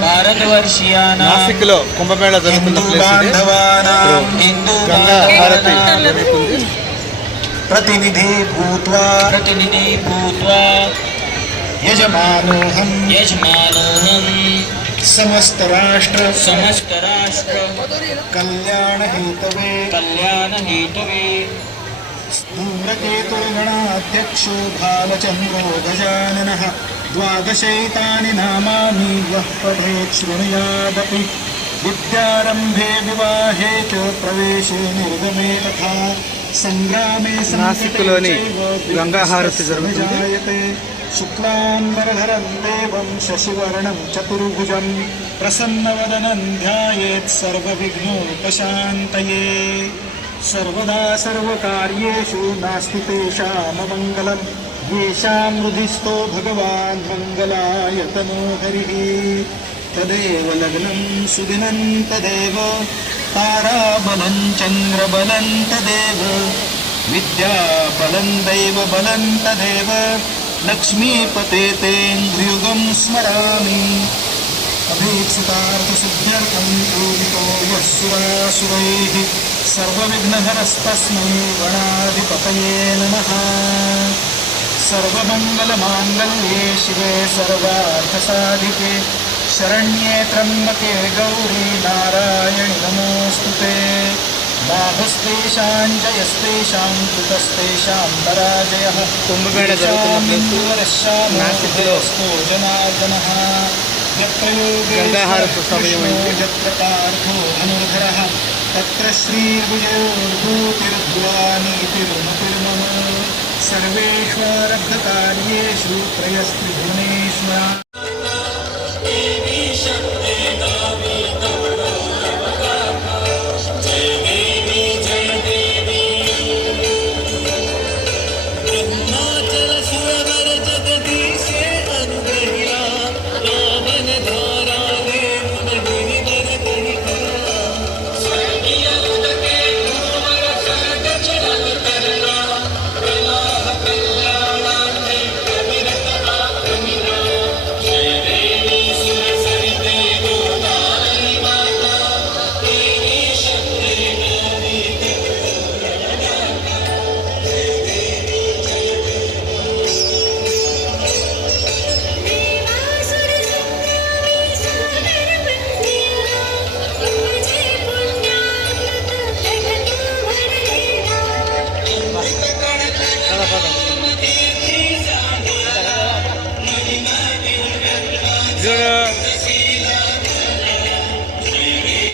भारतवर्षीयानां నాసిక్లో కుంభమేళా జరుగుతున్న ప్లేస్ ఇది. గంగా హారతి జరుగుతుంది. प्रतिनिधि भूत्वा यजमानोऽहं समस्त राष्ट्र कल्याण हेतवे धूम्रकेतुर्गणाध्यक्षो भालचन्द्रो गजाननः द्वादशैतानि नामानि यः पठेत् शृणुयादपि विद्यारम्भे विवाहे च प्रवेशे निर्गमे तथा संग्रामे నాసిక్లోని గంగా హారతి జరుగుతుంది. शुक्लाम्बरधरं देवं शशिवर्णं चतुर्भुजं प्रसन्नवदनं ध्यायेत् सर्वविघ्नोपशान्तये सर्वदा सर्वकार्येषु नास्ति तेषाममङ्गलं येषां हृदिस्थो भगवान् मङ्गलायतनो हरिः तदेव लग्नं सुदिनं तदेव ताराबलं चन्द्रबलं तदेव विद्याबलं दैवबलं तदेव लक्ष्मीपते तेन्द्रियुगं स्मरामि अभीप्सितार्थसिद्ध्यर्थं योगितो यः सुरासुरैः सर्वविघ्नहरस्तस्मै गणाधिपतये नमः सर्वमङ्गलमाङ्गल्ये शिवे सर्वार्थसाधिके शरण्ये त्र्यम्बके गौरी नारायणि नमोऽस्तुते लाभस्तेषां जयस्तेषां कृतस्तेषां पराजयः కుంభమేళా జరుగుతున్న ప్లేస్ जनार्दनः यत्र గంగా హారతి సమయం అయింది. यत्र पार्थो धनुर्धरः तत्र श्रीर्विजयोर्भूतिर्ध्वानीतिर्मतिर्मम सर्वेष्वरब्धकार्येषु त्रयस्त्रिभुवनेश्वरा జర